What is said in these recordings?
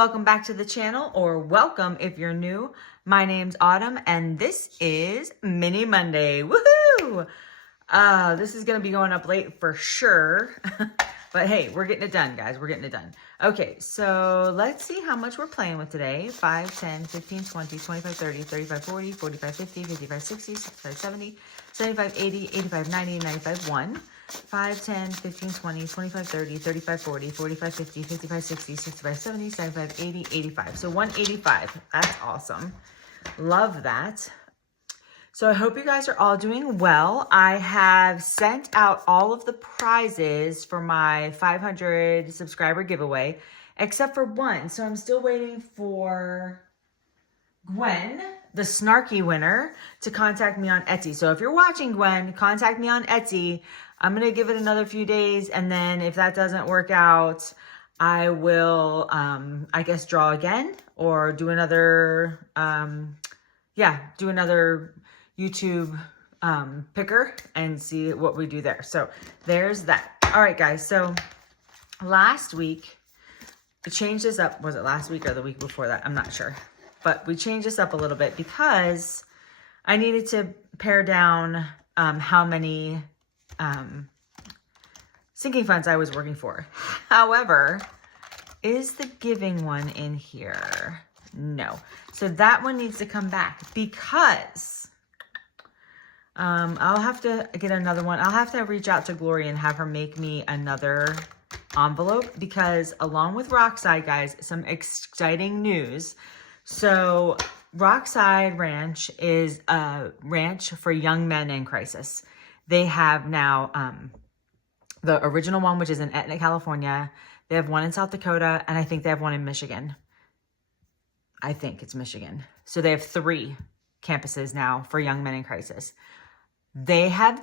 welcome back to the channel, or welcome if you're new. My name's Autumn and this is Mini Monday. Woohoo! This is gonna be going up late for sure. But hey, we're getting it done, guys. We're getting it done. Okay, so let's see how much we're playing with today. 5, 10, 15, 20, 25, 30, 35, 40, 45, 50, 55, 60, 65, 70, 75, 80, 85, 90, 95, 1. 5, 10, 15, 20, 25, 30, 35, 40, 45, 50, 55, 60, 65, 70, 75, 80, 85. So 185. That's awesome. Love that. So I hope you guys are all doing well. I have sent out all of the prizes for my 500 subscriber giveaway, except for one. So I'm still waiting for Gwen, the snarky winner, to contact me on Etsy. So if you're watching, Gwen, contact me on Etsy. I'm going to give it another few days. And then if that doesn't work out, I will, I guess, draw again or do another, do another YouTube picker and see what we do there. So there's that. All right, guys. So last week, we changed this up. Was it last week or the week before that? I'm not sure. But we changed this up a little bit because I needed to pare down how many sinking funds I was working for. However, is the giving one in here? No. So that one needs to come back because I'll have to get another one. I'll have to reach out to Glory and have her make me another envelope because along with Rockside, guys, some exciting news. So Rockside Ranch is a ranch for young men in crisis. They have now the original one, which is in Etna, California. They have one in South Dakota, and I think they have one in Michigan. I think it's Michigan. So they have 3 campuses now for young men in crisis. They have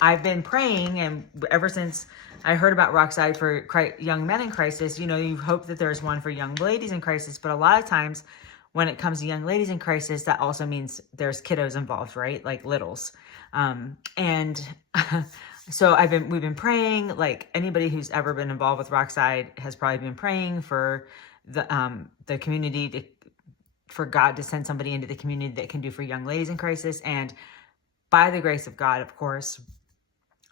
I've been praying, and ever since I heard about Rockside for young men in crisis, you know, you hope that there's one for young ladies in crisis, but a lot of times when it comes to young ladies in crisis, that also means there's kiddos involved, right? Like littles. So we've been praying, like anybody who's ever been involved with Rockside has probably been praying for the community for God to send somebody into the community that can do for young ladies in crisis. And by the grace of God, of course,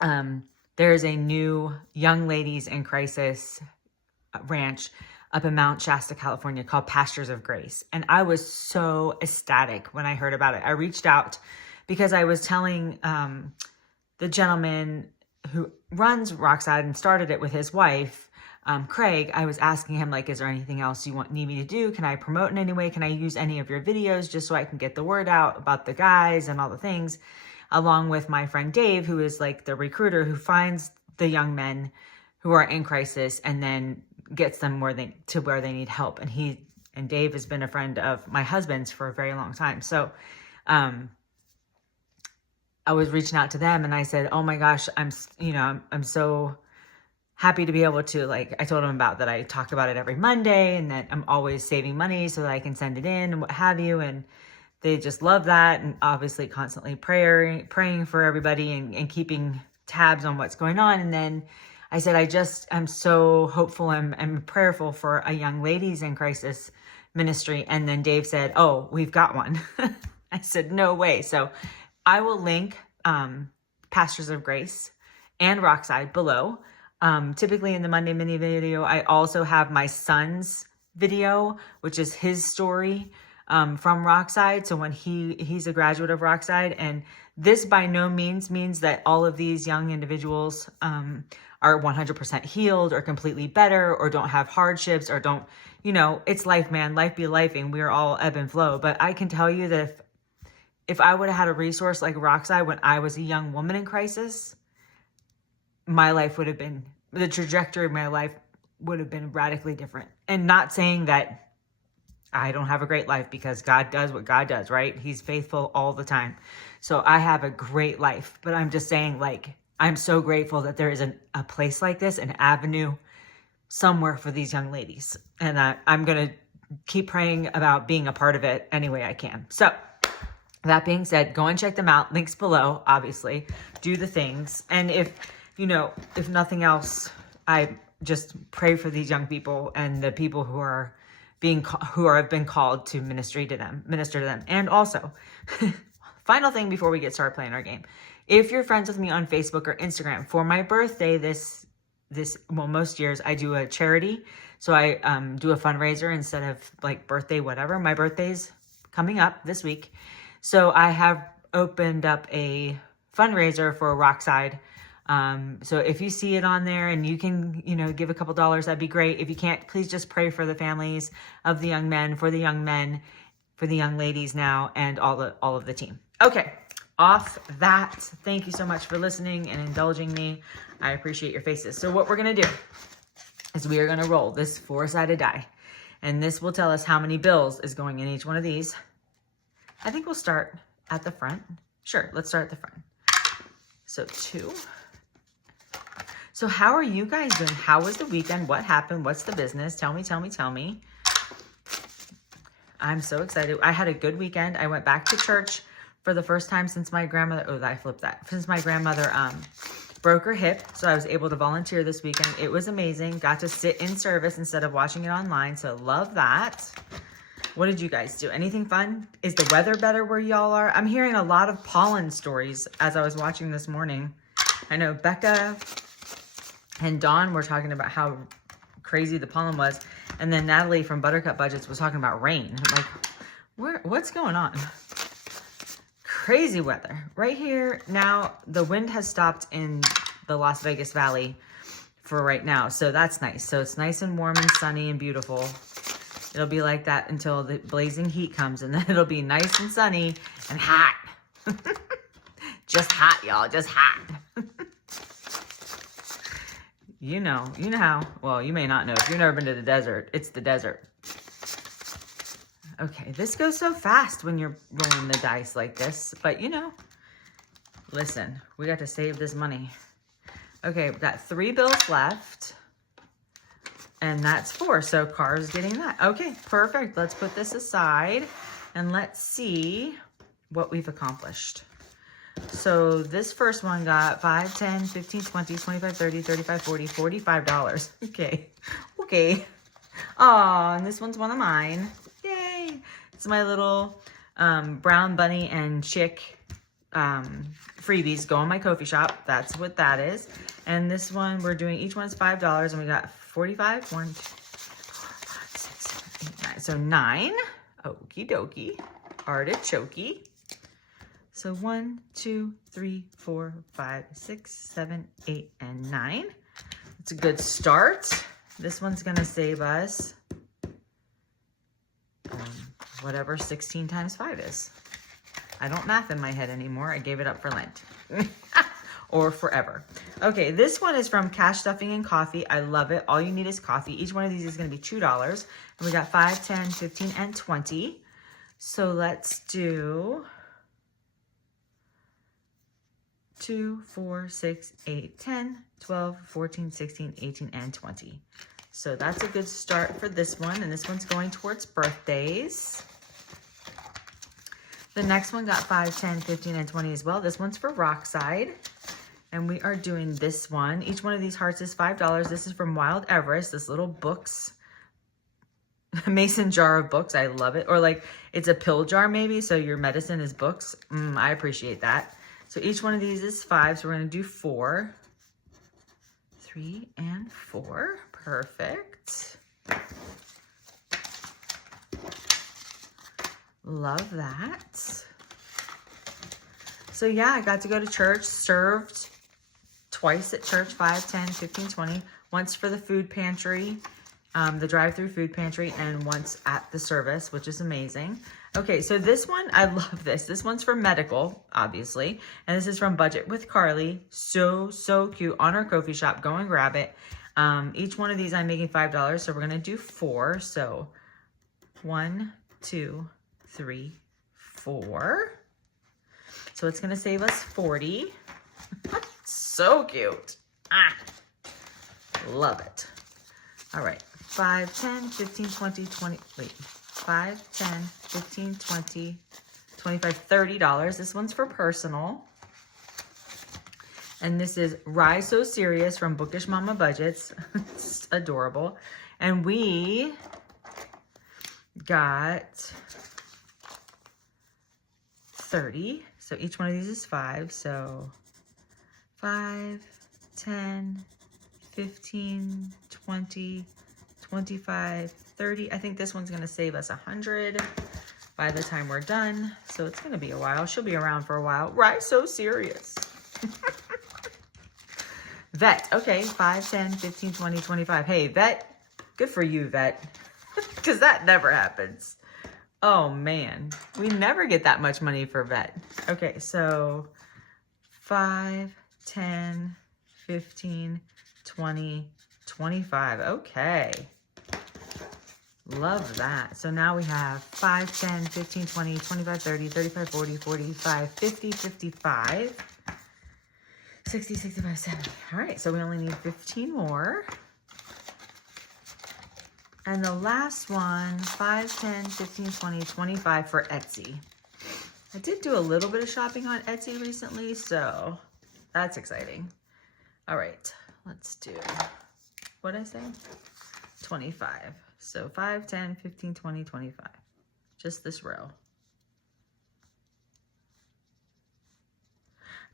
there is a new young ladies in crisis ranch up in Mount Shasta, California called Pastures of Grace. And I was so ecstatic when I heard about it. I reached out because I was telling the gentleman who runs Rockside and started it with his wife, Craig, I was asking him, like, is there anything else you need me to do? Can I promote in any way? Can I use any of your videos just so I can get the word out about the guys and all the things? Along with my friend Dave, who is like the recruiter who finds the young men who are in crisis and then gets them where they need help. And Dave has been a friend of my husband's for a very long time. So I was reaching out to them and I said, oh my gosh, I'm so happy to be able to, like, I told them about that. I talk about it every Monday and that I'm always saving money so that I can send it in and what have you. And they just love that. And obviously constantly praying for everybody and keeping tabs on what's going on. And then I said, I'm so hopeful and prayerful for a young ladies in crisis ministry. And then Dave said, oh, we've got one. I said, no way. So I will link Pastures of Grace and Rockside below. Typically in the Monday mini video, I also have my son's video, which is his story from Rockside. So when he's a graduate of Rockside, and this by no means means that all of these young individuals are 100% healed or completely better or don't have hardships or don't, it's life, man. Life be lifing. We are all ebb and flow. But I can tell you that if I would have had a resource like Rockside when I was a young woman in crisis, my life would have been, the trajectory of my life would have been radically different. And not saying that I don't have a great life, because God does what God does, right? He's faithful all the time. So I have a great life, but I'm just saying, like, I'm so grateful that there is a place like this, an avenue somewhere for these young ladies. And I'm going to keep praying about being a part of it any way I can. So that being said, go and check them out. Links below, obviously. Do the things. And if nothing else, I just pray for these young people and the people who are have been called to minister to them. And also, final thing before we get started playing our game. If you're friends with me on Facebook or Instagram, for my birthday well, most years I do a charity. So I do a fundraiser instead of like birthday, whatever. My birthday's coming up this week. So I have opened up a fundraiser for Rockside. So if you see it on there and you can, give a couple dollars, that'd be great. If you can't, please just pray for the families of the young men, for the young ladies now, and all of the team. Okay. Off that, thank you so much for listening and indulging me. I appreciate your faces. So what we're going to do is we are going to roll this 4-sided die. And this will tell us how many bills is going in each one of these. I think we'll start at the front. Sure, let's start at the front. So 2. So how are you guys doing? How was the weekend? What happened? What's the business? Tell me. I'm so excited. I had a good weekend. I went back to church for the first time since my grandmother, since my grandmother broke her hip. So I was able to volunteer this weekend. It was amazing. Got to sit in service instead of watching it online. So love that. What did you guys do? Anything fun? Is the weather better where y'all are? I'm hearing a lot of pollen stories as I was watching this morning. I know Becca and Dawn were talking about how crazy the pollen was. And then Natalie from Buttercup Budgets was talking about rain. I'm like, what's going on? Crazy weather right here. Now the wind has stopped in the Las Vegas Valley for right now. So that's nice. So it's nice and warm and sunny and beautiful. It'll be like that until the blazing heat comes, and then it'll be nice and sunny and hot. Just hot, y'all, just hot. You know how, well, you may not know. If you've never been to the desert, it's the desert. Okay, this goes so fast when you're rolling the dice like this, but listen, we got to save this money. Okay, we've got 3 bills left, and that's 4, so Car's getting that. Okay, perfect. Let's put this aside, and let's see what we've accomplished. So this first one got 5, 10, 15, 20, 25, 30, 35, 40, $45. Okay. Oh, and this one's one of mine. Yay. It's my little brown bunny and chick freebies. Go on my Ko-fi shop. That's what that is. And this one, we're doing, each one's $5, and we got 45. 1, 2, 3, 4, 5, 6, 7, 8, 9. So 9. Okie dokie. Artichoke. So 1, 2, 3, 4, 5, 6, 7, 8, and 9. It's a good start. This one's going to save us whatever 16 times 5 is. I don't math in my head anymore. I gave it up for Lent. Or forever. Okay, this one is from Cash Stuffing and Coffee. I love it. All you need is coffee. Each one of these is going to be $2. And we got 5, 10, 15, and 20. So let's do 2, 4, 6, 8, 10, 12, 14, 16, 18, and 20. So that's a good start for this one. And this one's going towards birthdays. The next one got 5, 10, 15, and 20 as well. This one's for Rockside. And we are doing this one. Each one of these hearts is $5. This is from Wild Everest. This little books, mason jar of books. I love it. Or like it's a pill jar maybe. So your medicine is books. I appreciate that. So each one of these is 5. So we're going to do 4. 3 and 4. Perfect. Love that. So yeah, I got to go to church, served twice at church, 5, 10, 15, 20. Once for the food pantry, the drive-through food pantry, and once at the service, which is amazing. Okay, so this one, I love this. This one's for medical, obviously. And this is from Budget with Carly. So cute. On our Ko-fi shop. Go and grab it. Each one of these I'm making $5, so we're going to do 4. So 1, 2, 3, 4. So it's going to save us 40. So cute. Love it. All right. 5, 10, 15, 20, 20. Wait. 5, 10, 15, 20, 25, $30. This one's for personal. And this is Rise So Serious from Bookish Mama Budgets. It's adorable. And we got 30. So each one of these is 5. So 5, 10, 15, 20, 25, 30. I think this one's going to save us 100 by the time we're done. So it's going to be a while. She'll be around for a while. Rise So Serious. Vet. Okay. 5, 10, 15, 20, 25. Hey, Vet. Good for you, Vet. Because that never happens. Oh, man. We never get that much money for Vet. Okay. So 5, 10, 15, 20, 25. Okay. Love that. So now we have 5, 10, 15, 20, 25, 30, 35, 40, 45, 50, 55, 60, 65, 70. All right. So we only need 15 more. And the last one, 5, 10, 15, 20, 25 for Etsy. I did do a little bit of shopping on Etsy recently, so that's exciting. All right. Let's do, what did I say? 25. So 5, 10, 15, 20, 25. Just this row.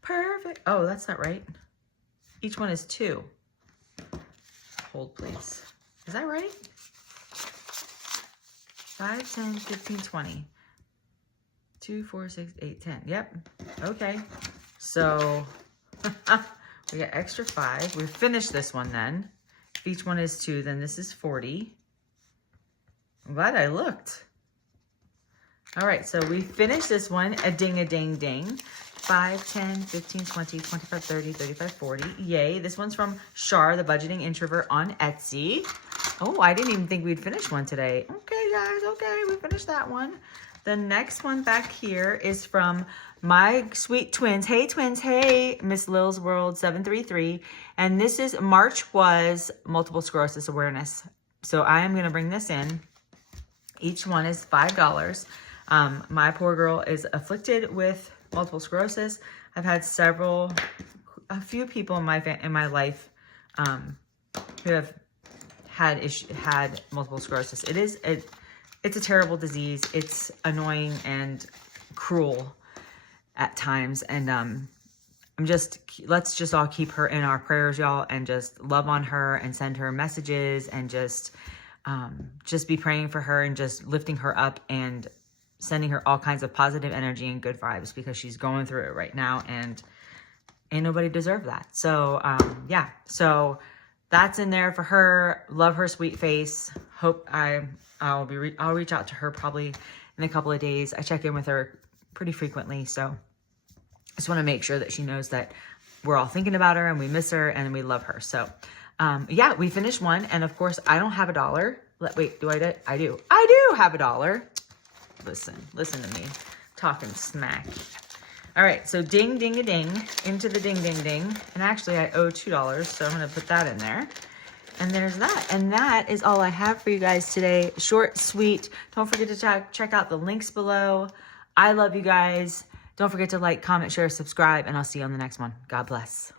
Perfect. Oh, that's not right. Each one is 2. Hold, please. Is that right? 5, 10, 15, 20. 2, 4, 6, 8, 10. Yep. Okay. So we got extra 5. We finished this one then. If each one is 2, then this is 40. I'm glad I looked. All right, so we finished this one. A ding, a ding, ding. 5, 10, 15, 20, 25, 30, 35, 40. Yay. This one's from Shar, the Budgeting Introvert on Etsy. Oh, I didn't even think we'd finish one today. Okay, guys. Okay, we finished that one. The next one back here is from my sweet twins. Hey, twins. Hey, Miss Lil's World 733. And this is March was Multiple Sclerosis Awareness. So I am going to bring this in. Each one is $5. My poor girl is afflicted with multiple sclerosis. I've had a few people in my life who have had multiple sclerosis. It's a terrible disease. It's annoying and cruel at times. And let's just all keep her in our prayers, y'all, and just love on her and send her messages and just be praying for her and just lifting her up and sending her all kinds of positive energy and good vibes because she's going through it right now and ain't nobody deserve that. So, yeah, so that's in there for her. Love her sweet face. Hope I'll reach out to her probably in a couple of days. I check in with her pretty frequently. So just want to make sure that she knows that we're all thinking about her and we miss her and we love her. So, yeah, we finished one. And of course I don't have $1. Wait, do I? I do have $1. Listen to me talking smack. All right. So ding, ding, a ding into the ding, ding, ding. And actually I owe $2. So I'm going to put that in there. And there's that. And that is all I have for you guys today. Short, sweet. Don't forget to check out the links below. I love you guys. Don't forget to like, comment, share, subscribe, and I'll see you on the next one. God bless.